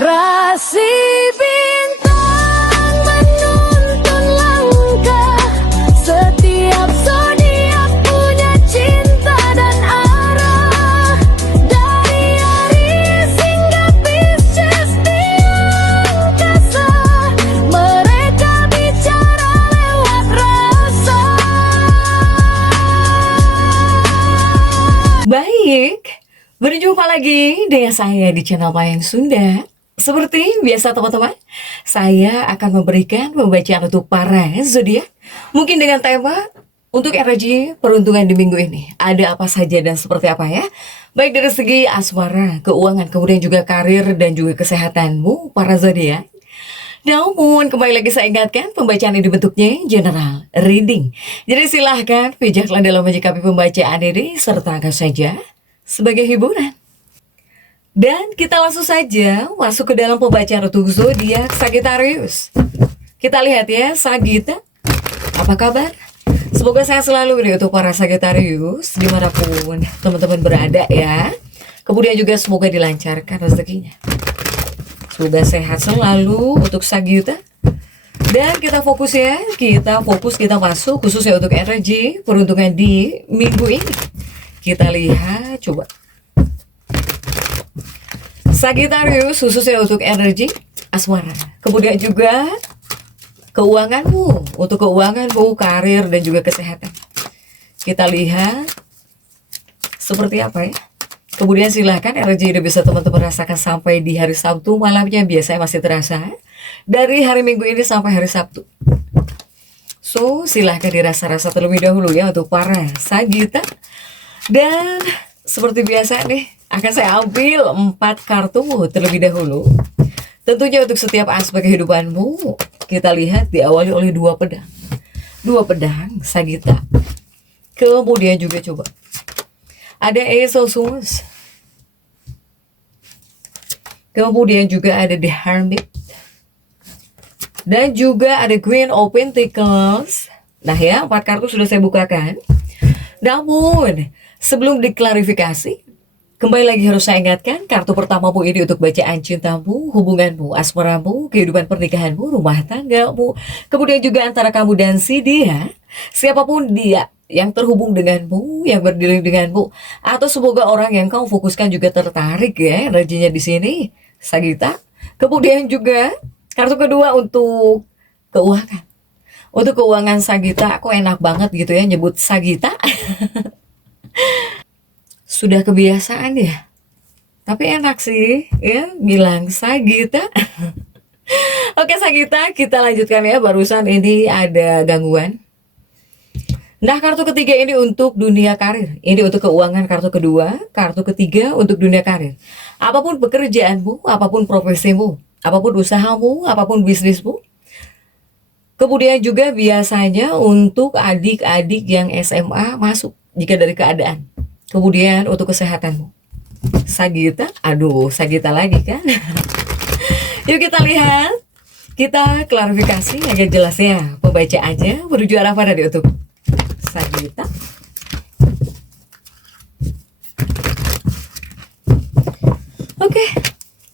Rasi bintang menuntun langkah, setiap zodiak punya cinta dan arah. Dari Aries hingga Pisces di angkasa, mereka bicara lewat rasa. Baik, berjumpa lagi dengan saya di channel Mayang Sunda. Seperti biasa teman-teman, saya akan memberikan pembacaan untuk para zodiak. Mungkin dengan tema untuk energi peruntungan di minggu ini. Ada apa saja dan seperti apa ya? Baik dari segi asmara, keuangan, kemudian juga karir dan juga kesehatanmu para zodiak. Namun kembali lagi saya ingatkan pembacaan ini bentuknya general reading. Jadi silahkan bijaklah dalam menyikapi pembacaan ini serta anggap saja sebagai hiburan. Dan kita langsung saja masuk ke dalam pembacaan untuk zodiak Sagittarius. Kita lihat ya Sagita, apa kabar? Semoga sehat selalu nih untuk para Sagittarius dimanapun teman-teman berada ya. Kemudian juga semoga dilancarkan rezekinya. Semoga sehat selalu untuk Sagitta. Dan kita fokus ya, kita masuk khususnya untuk energi peruntungan di minggu ini. Kita lihat coba Sagittarius khususnya untuk energi asmara. Kemudian juga keuanganmu, untuk keuanganmu, karir dan juga kesehatan. Kita lihat seperti apa ya. Kemudian silahkan energi ini bisa teman-teman rasakan sampai di hari Sabtu malamnya. Biasanya masih terasa dari hari Minggu ini sampai hari Sabtu. So silahkan dirasa-rasa terlebih dahulu ya untuk para Sagitta. Dan seperti biasa nih, akan saya ambil 4 kartu terlebih dahulu. Tentunya untuk setiap aspek kehidupanmu, kita lihat diawali oleh 2 pedang. 2 pedang Sagitta. Kemudian juga coba ada Ace of Swords. Kemudian juga ada The Hermit. Dan juga ada Queen of Pentacles. Nah ya, 4 kartu sudah saya bukakan. Namun sebelum diklarifikasi, kembali lagi harus saya ingatkan, kartu pertamamu ini untuk bacaan cintamu, hubunganmu, asmaramu, kehidupan pernikahanmu, rumah tanggamu, kemudian juga antara kamu dan si dia, siapapun dia yang terhubung denganmu, yang berdiri denganmu, atau semoga orang yang kau fokuskan juga tertarik ya energinya di sini, Sagitta. Kemudian juga kartu kedua untuk keuangan. Untuk keuangan Sagitta, kok enak banget gitu ya nyebut Sagitta. Sudah kebiasaan ya. Tapi enak sih ya bilang Sagitta. Oke Sagitta, kita lanjutkan ya. Barusan ini ada gangguan. Nah kartu ketiga ini untuk dunia karir. Ini untuk keuangan kartu kedua. Kartu ketiga untuk dunia karir. Apapun pekerjaanmu, apapun profesimu, apapun usahamu, apapun bisnismu. Kemudian juga biasanya untuk adik-adik yang SMA masuk jika dari keadaan. Kemudian untuk kesehatanmu. Sagitta, aduh Sagitta lagi kan. Yuk kita lihat. Kita klarifikasi agar jelas ya pembacaannya menuju arah mana nih untuk Sagitta. Oke,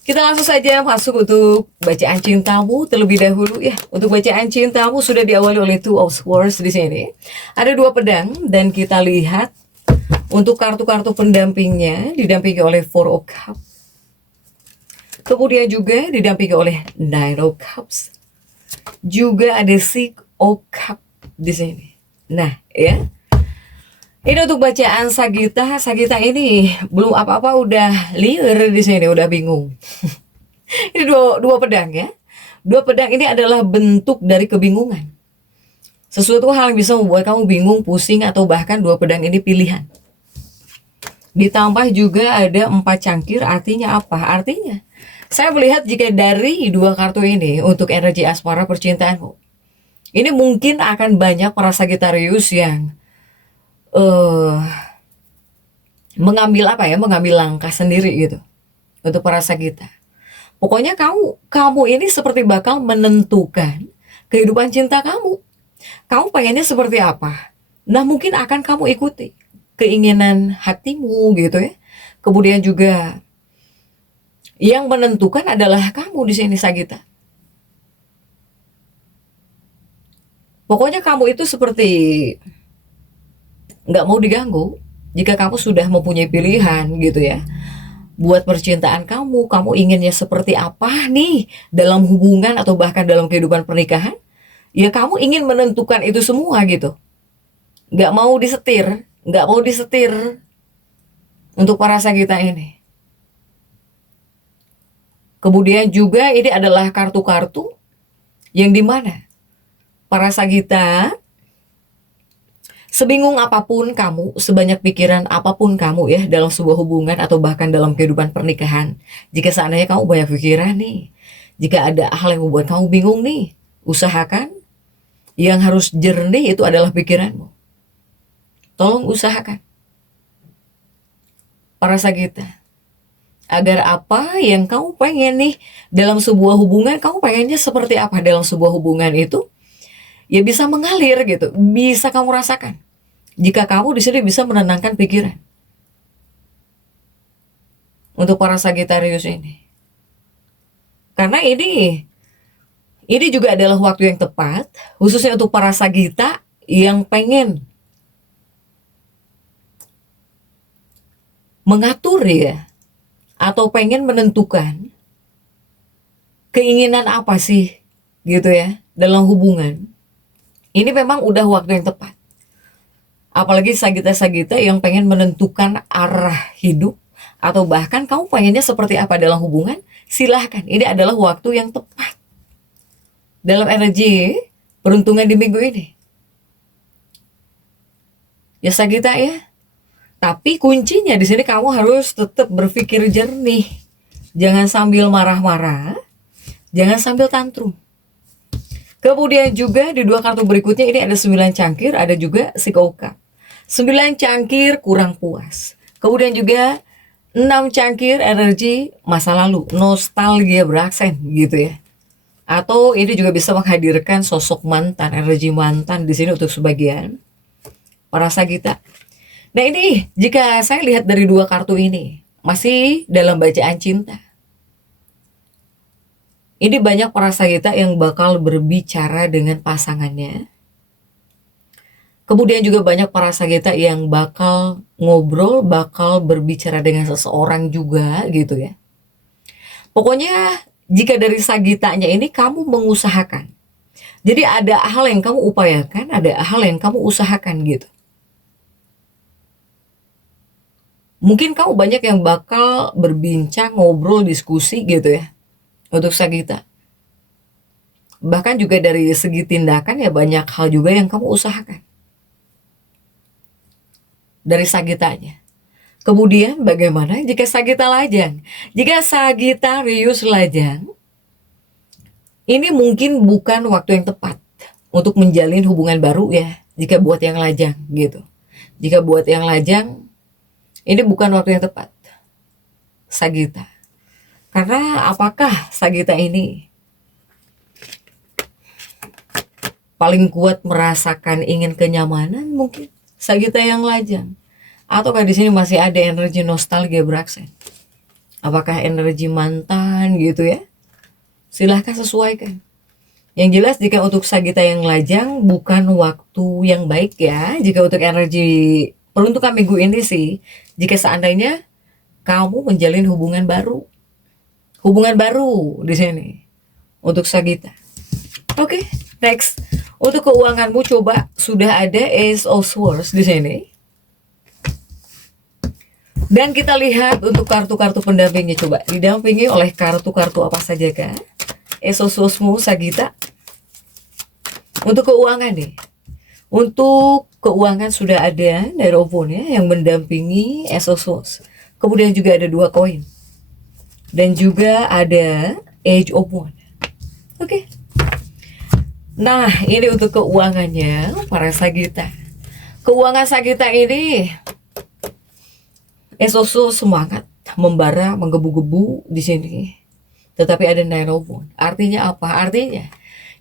kita langsung saja masuk untuk bacaan cintamu terlebih dahulu ya. Untuk bacaan cintamu sudah diawali oleh Two of Swords di sini. Ada 2 pedang dan kita lihat untuk kartu-kartu pendampingnya didampingi oleh Four of Cups. Kemudian juga didampingi oleh Nine of Cups. Juga ada Six of Cups di sini. Nah, ya. Ini untuk bacaan Sagitta. Sagitta ini belum apa-apa udah liar di sini, udah bingung. Ini dua pedang ya. 2 pedang ini adalah bentuk dari kebingungan. Sesuatu hal yang bisa membuat kamu bingung, pusing, atau bahkan 2 pedang ini pilihan. Ditambah juga ada 4 cangkir, artinya apa? Artinya, saya melihat jika dari 2 kartu ini untuk energi asmara percintaanmu, ini mungkin akan banyak para Sagittarius yang mengambil langkah sendiri gitu untuk para Sagitta. Pokoknya kamu ini seperti bakal menentukan kehidupan cinta kamu. Kamu pengennya seperti apa? Nah mungkin akan kamu ikuti keinginan hatimu gitu ya. Kemudian juga Yang menentukan adalah kamu di sini, Sagita. Pokoknya kamu itu seperti nggak mau diganggu. Jika kamu sudah mempunyai pilihan gitu ya, buat percintaan kamu, kamu inginnya seperti apa nih dalam hubungan atau bahkan dalam kehidupan pernikahan, ya kamu ingin menentukan itu semua gitu. Nggak mau disetir untuk para Sagita ini. Kemudian juga ini adalah kartu-kartu yang dimana para Sagita, sebingung apapun kamu, sebanyak pikiran apapun kamu ya dalam sebuah hubungan atau bahkan dalam kehidupan pernikahan. Jika seandainya kamu banyak pikiran nih, jika ada hal yang membuat kamu bingung nih, usahakan yang harus jernih itu adalah pikiranmu. Tolong usahakan para Sagita, agar apa yang kamu pengen nih dalam sebuah hubungan, kamu pengennya seperti apa dalam sebuah hubungan itu, ya bisa mengalir gitu, bisa kamu rasakan. Jika kamu di sini bisa menenangkan pikiran. Untuk para Sagitarius ini. Karena ini juga adalah waktu yang tepat, khususnya untuk para Sagita yang pengen mengatur ya, atau pengen menentukan keinginan apa sih gitu ya dalam hubungan. Ini memang udah waktu yang tepat. Apalagi Sagita-Sagita yang pengen menentukan arah hidup atau bahkan kamu pengennya seperti apa dalam hubungan, silahkan. Ini adalah waktu yang tepat dalam energi peruntungan di minggu ini. Ya Sagita ya. Tapi kuncinya di sini kamu harus tetap berpikir jernih. Jangan sambil marah-marah, jangan sambil tantrum. Kemudian juga di dua kartu berikutnya ini ada 9 cangkir, ada juga Psikoka. 9 cangkir kurang puas. Kemudian juga 6 cangkir energi masa lalu, nostalgia beraksen gitu ya. Atau ini juga bisa menghadirkan sosok mantan, energi mantan di sini untuk sebagian para Sagita. Nah ini jika saya lihat dari dua kartu ini masih dalam bacaan cinta. Ini banyak para Sagita yang bakal berbicara dengan pasangannya. Kemudian juga banyak para Sagita yang bakal ngobrol, bakal berbicara dengan seseorang juga gitu ya. Pokoknya jika dari Sagitanya ini kamu mengusahakan. Jadi ada hal yang kamu upayakan, ada hal yang kamu usahakan gitu. Mungkin kamu banyak yang bakal berbincang, ngobrol, diskusi gitu ya untuk Sagita. Bahkan juga dari segi tindakan ya banyak hal juga yang kamu usahakan dari Sagitanya. Kemudian bagaimana jika Sagita lajang? Jika Sagitarius lajang, ini mungkin bukan waktu yang tepat untuk menjalin hubungan baru ya, jika buat yang lajang gitu. Jika buat yang lajang, ini bukan waktu yang tepat, Sagita. Karena apakah Sagita ini paling kuat merasakan ingin kenyamanan mungkin Sagita yang lajang? Ataukah di sini masih ada energi nostalgia beraksen? Apakah energi mantan gitu ya? Silahkan sesuaikan. Yang jelas jika untuk Sagita yang lajang bukan waktu yang baik ya. Jika untuk energi peruntukan minggu ini sih, jika seandainya kamu menjalin hubungan baru di sini untuk Sagita. Oke, next. Untuk keuanganmu coba sudah ada Ace of Swords di sini. Dan kita lihat untuk kartu-kartu pendampingnya, coba didampingi oleh kartu-kartu apa saja kan? Ace of Swordsmu Sagita. Untuk keuangan nih. Untuk keuangan sudah ada Nerovon ya yang mendampingi Ace of Swords. Kemudian juga ada 2 koin. Dan juga ada Age of One. Oke. Nah, ini untuk keuangannya para Sagita. Keuangan Sagita ini Ace of Swords semangat, membara, menggebu-gebu di sini. Tetapi ada Nine of Wands. Artinya apa? Artinya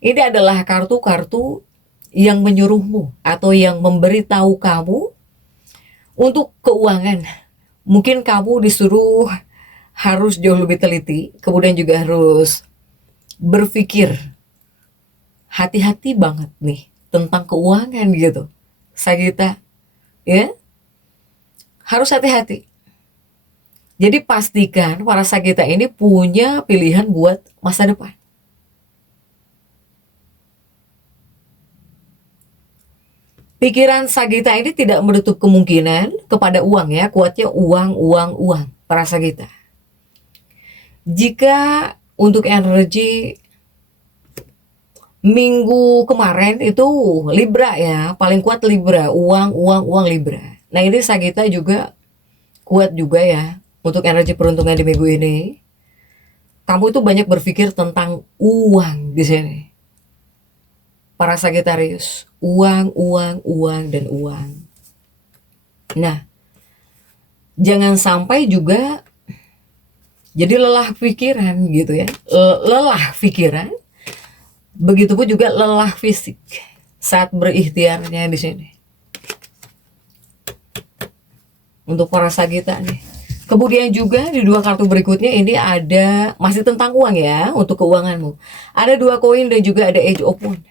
ini adalah kartu-kartu yang menyuruhmu atau yang memberitahu kamu untuk keuangan. Mungkin kamu disuruh harus jauh lebih teliti, kemudian juga harus berpikir hati-hati banget nih tentang keuangan gitu. Sagita, ya, harus hati-hati. Jadi pastikan para Sagita ini punya pilihan buat masa depan. Pikiran Sagita ini tidak menutup kemungkinan kepada uang ya, kuatnya uang, uang, uang para Sagita. Jika untuk energi minggu kemarin itu Libra ya, paling kuat Libra, uang, uang, uang Libra. Nah ini Sagita juga kuat juga ya untuk energi peruntungan di minggu ini. Kamu itu banyak berpikir tentang uang di sini. Para Sagitarius, uang, uang, uang, dan uang. Nah, jangan sampai juga jadi lelah pikiran gitu ya. Lelah pikiran, begitupun juga lelah fisik saat berikhtiarnya di sini. Untuk para Sagita nih. Kemudian juga di dua kartu berikutnya ini ada masih tentang uang ya, untuk keuanganmu. Ada 2 koin dan juga ada Age of Wands.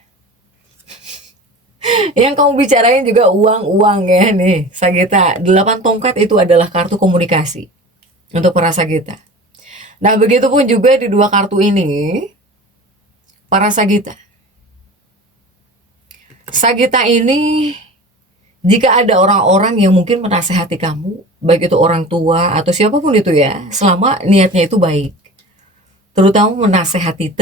Yang kamu bicarain juga uang-uang ya nih, Sagita. 8 tongkat itu adalah kartu komunikasi untuk para Sagita. Nah, begitupun juga di 2 kartu ini, para Sagita. Sagita ini, jika ada orang-orang yang mungkin menasehati kamu, baik itu orang tua atau siapapun itu ya, selama niatnya itu baik. Terutama menasehati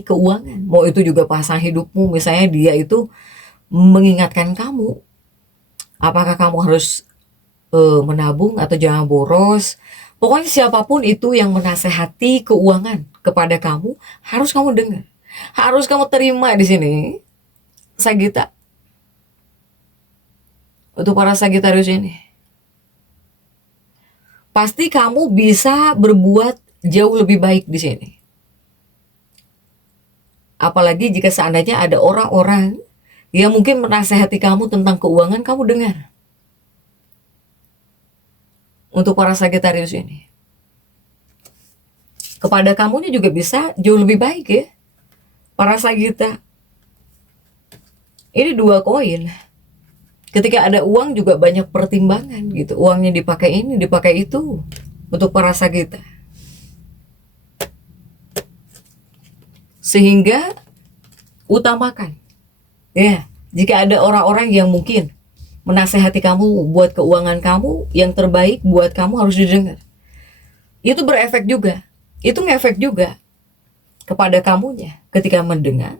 keuangan. Mau itu juga pasangan hidupmu, misalnya dia itu mengingatkan kamu, apakah kamu harus menabung atau jangan boros. Pokoknya siapapun itu yang menasehati keuangan kepada kamu, harus kamu dengar, harus kamu terima di sini, Sagita. Untuk para Sagitarius ini, pasti kamu bisa berbuat jauh lebih baik di sini. Apalagi jika seandainya ada orang-orang yang mungkin menasehati kamu tentang keuangan, kamu dengar. Untuk para Sagitarius ini, kepada kamunya juga bisa jauh lebih baik ya, para Sagita. Ini 2 koin. Ketika ada uang juga banyak pertimbangan gitu. Uangnya dipakai ini, dipakai itu. Untuk para Sagita. Sehingga utamakan. Ya, jika ada orang-orang yang mungkin menasehati kamu buat keuangan kamu, yang terbaik buat kamu harus didengar. Itu berefek juga. Itu ngefek juga kepada kamunya. Ketika mendengar,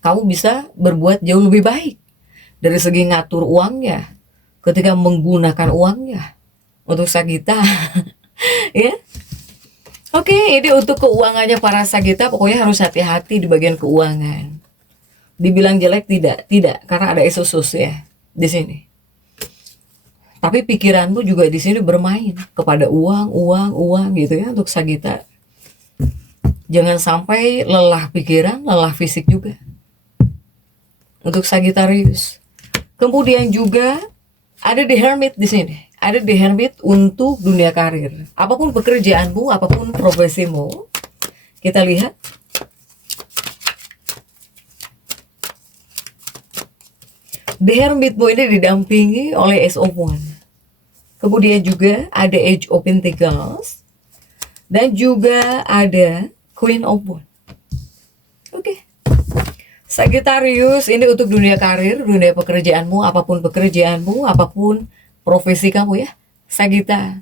kamu bisa berbuat jauh lebih baik. Dari segi ngatur uangnya, ketika menggunakan uangnya untuk Sagita. Ya. Oke, ini untuk keuangannya para Sagita, pokoknya harus hati-hati di bagian keuangan. Dibilang jelek tidak, karena ada Exodus ya di sini. Tapi pikiranmu juga di sini bermain kepada uang gitu ya untuk Sagita. Jangan sampai lelah pikiran, lelah fisik juga. Untuk Sagittarius. Kemudian juga ada The Hermit di sini. Ada The Hermit untuk dunia karir. Apapun pekerjaanmu, apapun profesimu, kita lihat. The Hermitmu ini didampingi oleh Ace of Wands. Kemudian juga ada Age of Pentacles. Dan juga ada Queen of Wands. Oke. Sagittarius ini untuk dunia karir, dunia pekerjaanmu, apapun profesi kamu ya, Sagita.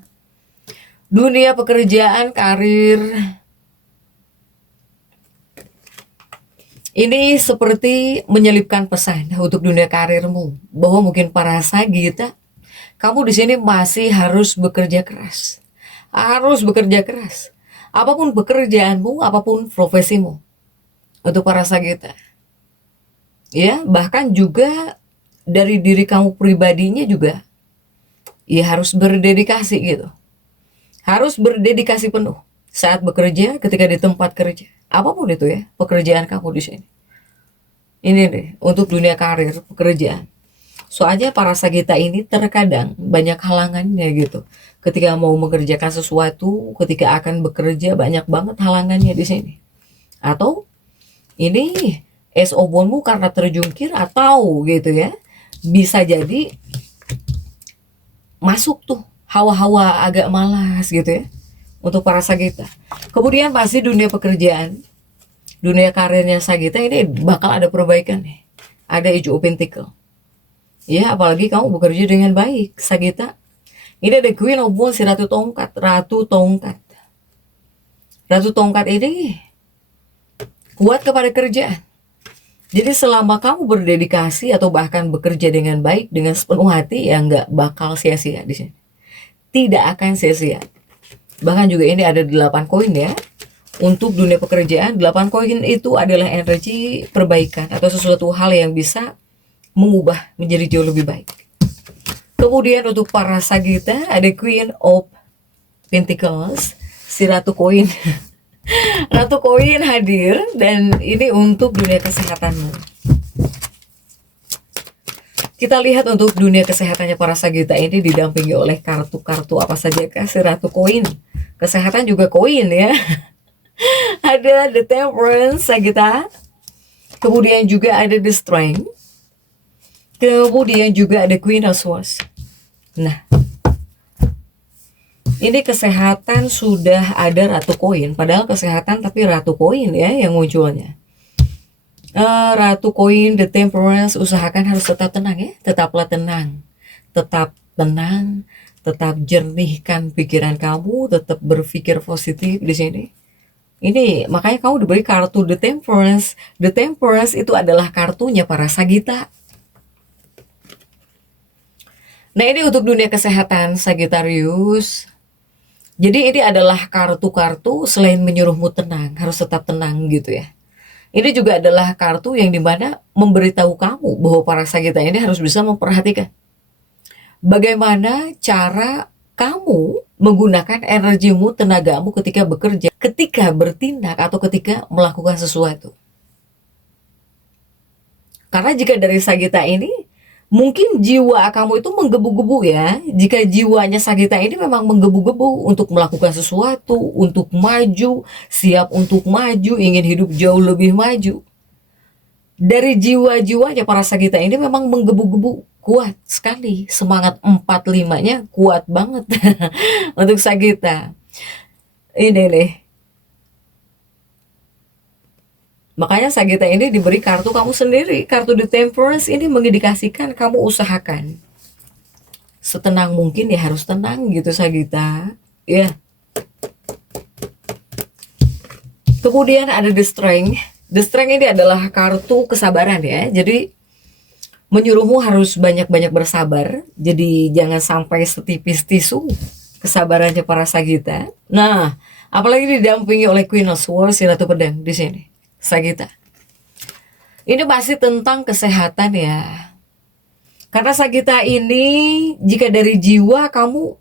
Dunia pekerjaan, karir, ini seperti menyelipkan pesan untuk dunia karirmu, bahwa mungkin para Sagita, kamu di sini masih harus bekerja keras. Harus bekerja keras. Apapun pekerjaanmu, apapun profesimu. Untuk para Sagita. Ya, bahkan juga dari diri kamu pribadinya juga, ya harus berdedikasi gitu. Harus berdedikasi penuh saat bekerja, ketika di tempat kerja. Apapun itu ya, pekerjaan kamu di sini. Ini deh, untuk dunia karir, pekerjaan. Soalnya para Sagita ini terkadang banyak halangannya gitu. ketika mau mengerjakan sesuatu, ketika akan bekerja banyak banget halangannya di sini. Atau ini es obonmu karena terjungkir atau gitu ya. Bisa jadi masuk tuh hawa-hawa agak malas gitu ya untuk para Sagita. Kemudian pasti dunia pekerjaan, dunia karirnya Sagita ini bakal ada perbaikan nih. Ada Age of Pentacle. Ya, apalagi kamu bekerja dengan baik, Sagita. Ini ada Queen of Wands, si Ratu Tongkat, Ratu Tongkat. Ratu Tongkat ini kuat kepada kerjaan. Jadi selama kamu berdedikasi atau bahkan bekerja dengan baik, dengan sepenuh hati, ya nggak bakal sia-sia di sini. Tidak akan sia-sia. Bahkan juga ini ada 8 koin ya. Untuk dunia pekerjaan, 8 koin itu adalah energi perbaikan atau sesuatu hal yang bisa mengubah menjadi jauh lebih baik. Kemudian untuk para Sagita ada Queen of Pentacles, si Ratu Koin. Ratu Koin hadir dan ini untuk dunia kesehatanmu. Kita lihat untuk dunia kesehatannya para Sagita ini didampingi oleh kartu-kartu apa saja kah si Ratu Koin. Kesehatan juga koin ya. Ada The Temperance Sagita. Kemudian juga ada The Strength. Kemudian juga ada Queen of Swords. Nah, ini kesehatan sudah ada Ratu Koin, padahal kesehatan tapi Ratu Koin ya yang munculnya. Ratu Koin, The Temperance, usahakan harus tetap tenang ya, tetaplah tenang, tetap tenang, tetap jernihkan pikiran kamu, tetap berpikir positif di sini. Ini makanya kamu diberi kartu The Temperance. The Temperance itu adalah kartunya para Sagita. Nah ini untuk dunia kesehatan Sagittarius. Jadi ini adalah kartu-kartu selain menyuruhmu tenang, harus tetap tenang gitu ya. Ini juga adalah kartu yang dimana memberitahu kamu bahwa para Sagitta ini harus bisa memperhatikan bagaimana cara kamu menggunakan energimu, tenagamu ketika bekerja, ketika bertindak atau ketika melakukan sesuatu. Karena jika dari Sagitta ini mungkin jiwa kamu itu menggebu-gebu ya. Jika jiwanya Sagita ini memang menggebu-gebu untuk melakukan sesuatu, untuk maju, siap untuk maju, ingin hidup jauh lebih maju. Dari jiwa-jiwanya para Sagita ini memang menggebu-gebu, kuat sekali. Semangat 45-nya kuat banget untuk Sagita. Ini nih. Makanya Sagita ini diberi kartu kamu sendiri. Kartu The Temperance ini mengindikasikan kamu usahakan setenang mungkin ya, harus tenang gitu Sagita. Ya. Kemudian ada The Strength. The Strength ini adalah kartu kesabaran ya. Jadi menyuruhmu harus banyak-banyak bersabar. Jadi jangan sampai setipis tisu kesabarannya para Sagita. Nah, apalagi didampingi oleh Queen of Swords, si Ratu Pedang di sini. Sagita. Ini masih tentang kesehatan ya. Karena Sagita ini jika dari jiwa kamu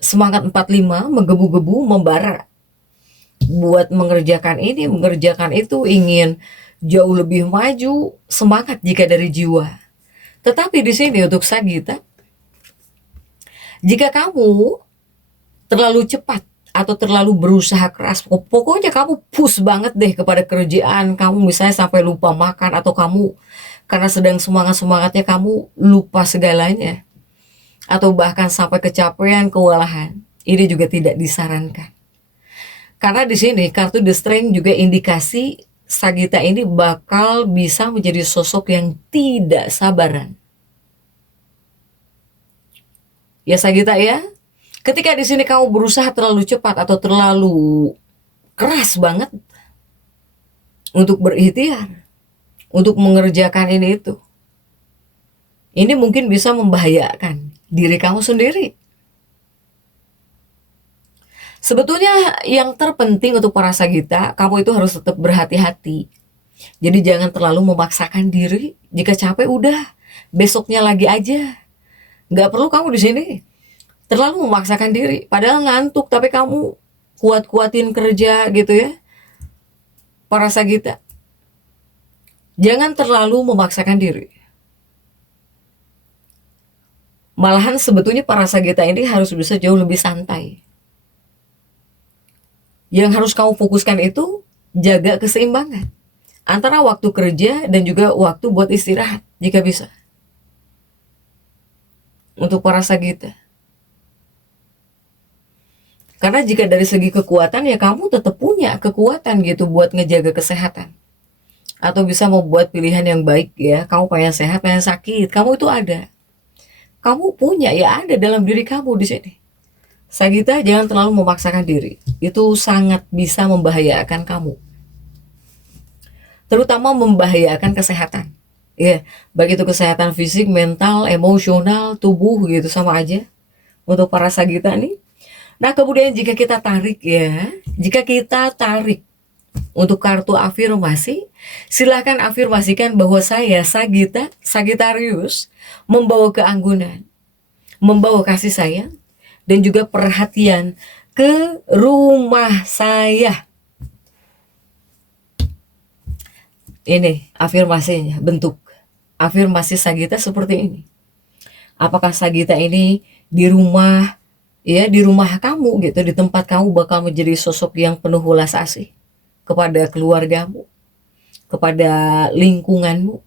semangat 45, menggebu-gebu, membara. Buat mengerjakan ini, mengerjakan itu, ingin jauh lebih maju, semangat jika dari jiwa. Tetapi di sini untuk Sagita, jika kamu terlalu cepat atau terlalu berusaha keras, pokoknya kamu push banget deh kepada kerjaan kamu, misalnya sampai lupa makan, atau kamu karena sedang semangat-semangatnya kamu lupa segalanya, atau bahkan sampai kecapean, kewalahan, ini juga tidak disarankan. Karena di sini kartu The Strength juga indikasi Sagita ini bakal bisa menjadi sosok yang tidak sabaran. Ya Sagita ya, ketika di sini kamu berusaha terlalu cepat atau terlalu keras banget untuk berikhtiar, untuk mengerjakan ini itu, ini mungkin bisa membahayakan diri kamu sendiri. Sebetulnya yang terpenting untuk para Sagita, kamu itu harus tetap berhati-hati. Jadi jangan terlalu memaksakan diri. Jika capek udah, besoknya lagi aja. Nggak perlu kamu di sini terlalu memaksakan diri, padahal ngantuk tapi kamu kuat-kuatin kerja gitu ya. Para Sagita, jangan terlalu memaksakan diri. Malahan sebetulnya para Sagita ini harus bisa jauh lebih santai. Yang harus kamu fokuskan itu jaga keseimbangan antara waktu kerja dan juga waktu buat istirahat jika bisa. Untuk para Sagita. Karena jika dari segi kekuatan ya kamu tetap punya kekuatan gitu buat ngejaga kesehatan. Atau bisa membuat pilihan yang baik ya. Kamu pengen sehat, pengen sakit, kamu itu ada. Kamu punya ya, ada dalam diri kamu di sini. Sagita, jangan terlalu memaksakan diri. Itu sangat bisa membahayakan kamu. Terutama membahayakan kesehatan. Ya, baik itu kesehatan fisik, mental, emosional, tubuh gitu sama aja. Untuk para Sagita nih. Nah, kemudian jika kita tarik ya, jika kita tarik untuk kartu afirmasi, silahkan afirmasikan bahwa saya Sagita, Sagitarius, membawa keanggunan, membawa kasih sayang, dan juga perhatian ke rumah saya. Ini afirmasinya, bentuk afirmasi Sagita seperti ini. Apakah Sagita ini di rumah, ya di rumah kamu gitu, di tempat kamu bakal menjadi sosok yang penuh welas asih kepada keluargamu, kepada lingkunganmu,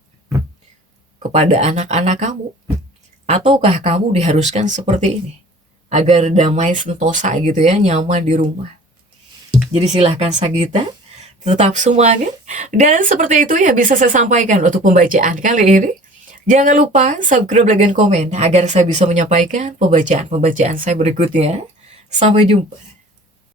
kepada anak-anak kamu, ataukah kamu diharuskan seperti ini agar damai sentosa gitu ya, nyaman di rumah. Jadi silahkan Sagita tetap semangat, dan seperti itu ya bisa saya sampaikan untuk pembacaan kali ini. Jangan lupa subscribe, like, dan komen agar saya bisa menyampaikan pembacaan-pembacaan saya berikutnya. Sampai jumpa.